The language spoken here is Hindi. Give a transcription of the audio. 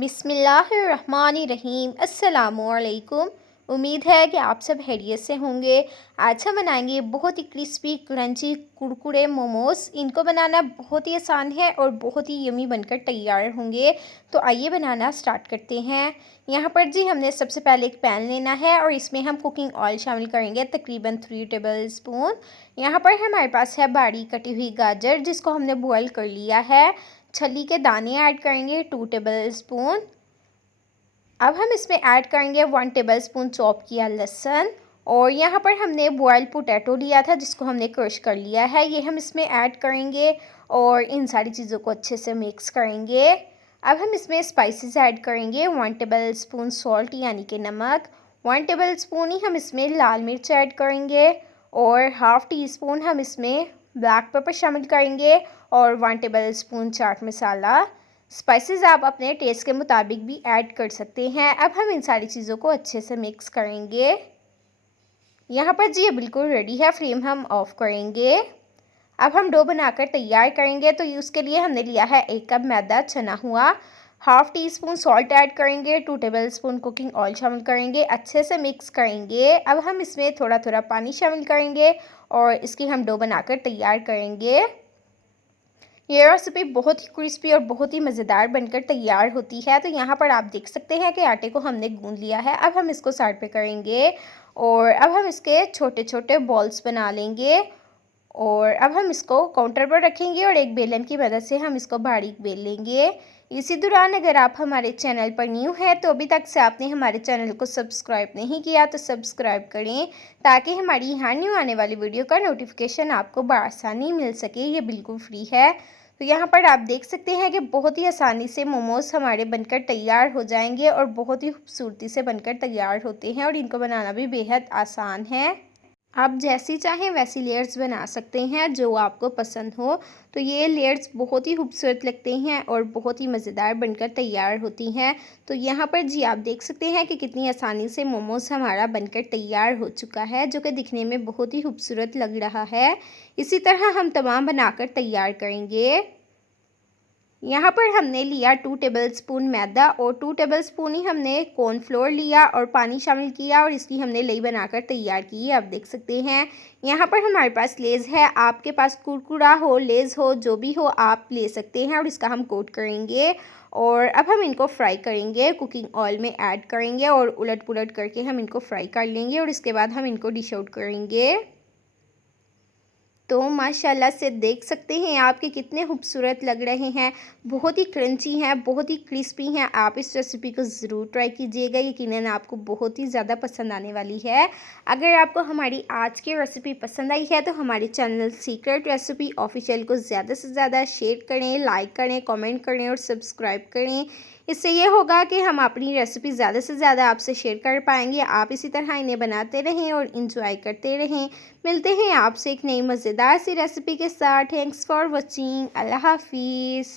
बिस्मिल्लाहिर्रहमानिर्रहीम। अस्सलामुअलैकुम। उम्मीद है कि आप सब खैरियत से होंगे। आज हम बनाएंगे बहुत ही क्रिस्पी क्रंची कुरकुरे मोमोज़। इनको बनाना बहुत ही आसान है और बहुत ही यमी बनकर तैयार होंगे। तो आइए बनाना स्टार्ट करते हैं। यहाँ पर जी हमने सबसे पहले एक पैन लेना है और इसमें हम कुकिंग ऑयल शामिल करेंगे तकरीबन 3 टेबल स्पून। यहाँ पर हमारे पास है बारीक कटी हुई गाजर जिसको हमने बॉयल कर लिया है। छली के दाने ऐड करेंगे 2 टेबल स्पून। अब हम इसमें ऐड करेंगे 1 टेबल स्पून चॉप किया लहसुन। और यहाँ पर हमने बॉयल पोटैटो लिया था जिसको हमने क्रश कर लिया है, ये हम इसमें ऐड करेंगे और इन सारी चीज़ों को अच्छे से मिक्स करेंगे। अब हम इसमें स्पाइसेस ऐड करेंगे 1 टेबल स्पून सॉल्ट यानी कि नमक, 1 टेबल स्पून ही हम इसमें लाल मिर्च ऐड करेंगे और हाफ़ टी स्पून हम इसमें ब्लैक पेपर शामिल करेंगे और 1 table spoon chaat masala. Spices आप अपने टेस्ट के मुताबिक भी ऐड कर सकते हैं। अब हम इन सारी चीज़ों को अच्छे से मिक्स करेंगे। यहाँ पर जी ये बिल्कुल रेडी है, फ्लेम हम ऑफ करेंगे। अब हम डो बनाकर तैयार करेंगे। तो उसके लिए हमने लिया है 1 कप मैदा छना हुआ, half tea spoon salt add करेंगे, 2 टेबल स्पून कुकिंग ऑयल शामिल करेंगे, अच्छे से मिक्स करेंगे। अब हम इसमें थोड़ा थोड़ा पानी शामिल करेंगे और इसकी हम डो बनाकर तैयार करेंगे। ये रेसिपी बहुत ही क्रिस्पी और बहुत ही मज़ेदार बनकर तैयार होती है। तो यहाँ पर आप देख सकते हैं कि आटे को हमने गूंद लिया है। अब हम इसको साइड पे करेंगे और अब हम इसके छोटे छोटे बॉल्स बना लेंगे और अब हम इसको काउंटर पर रखेंगे और एक बेलन की मदद से हम इसको बारीक बेल लेंगे। इसी दौरान अगर आप हमारे चैनल पर न्यू हैं तो अभी तक से आपने हमारे चैनल को सब्सक्राइब नहीं किया तो सब्सक्राइब करें ताकि हमारी हर न्यू आने वाली वीडियो का नोटिफिकेशन आपको बआसानी मिल सके। ये बिल्कुल फ्री है। तो यहाँ पर आप देख सकते हैं कि बहुत ही आसानी से मोमोज़ हमारे बनकर तैयार हो जाएंगे और बहुत ही खूबसूरती से बनकर तैयार होते हैं और इनको बनाना भी बेहद आसान है। आप जैसी चाहें वैसी लेयर्स बना सकते हैं जो आपको पसंद हो। तो ये लेयर्स बहुत ही खूबसूरत लगते हैं और बहुत ही मज़ेदार बनकर तैयार होती हैं। तो यहाँ पर जी आप देख सकते हैं कि कितनी आसानी से मोमोज़ हमारा बनकर तैयार हो चुका है, जो कि दिखने में बहुत ही खूबसूरत लग रहा है। इसी तरह हम तमाम बनाकर तैयार करेंगे। यहाँ पर हमने लिया 2 टेबल स्पून मैदा और 2 टेबल स्पून ही हमने कॉर्नफ्लोर लिया और पानी शामिल किया और इसकी हमने लेई बनाकर तैयार की। आप देख सकते हैं यहाँ पर हमारे पास लेज़ है। आपके पास कुरकुरा हो, लेज़ हो, जो भी हो आप ले सकते हैं और इसका हम कोट करेंगे। और अब हम इनको फ्राई करेंगे, कुकिंग ऑयल में ऐड करेंगे और उलट पुलट करके हम इनको फ्राई कर लेंगे और इसके बाद हम इनको डिश आउट करेंगे। तो माशाल्लाह से देख सकते हैं आप कि कितने खूबसूरत लग रहे हैं, बहुत ही क्रंची हैं, बहुत ही क्रिस्पी हैं। आप इस रेसिपी को ज़रूर ट्राई कीजिएगा, यकीनन आपको बहुत ही ज़्यादा पसंद आने वाली है। अगर आपको हमारी आज की रेसिपी पसंद आई है तो हमारे चैनल सीक्रेट रेसिपी ऑफिशियल को ज़्यादा से ज़्यादा शेयर करें, लाइक करें, कमेंट करें और सब्सक्राइब करें। इससे ये होगा कि हम अपनी रेसिपी ज़्यादा से ज़्यादा आपसे शेयर कर पाएंगे। आप इसी तरह इन्हें बनाते रहें और इंजॉय करते रहें। मिलते हैं आपसे एक नई मज़ेदार सी रेसिपी के साथ। Thanks for watching. अल्लाह हाफिज़।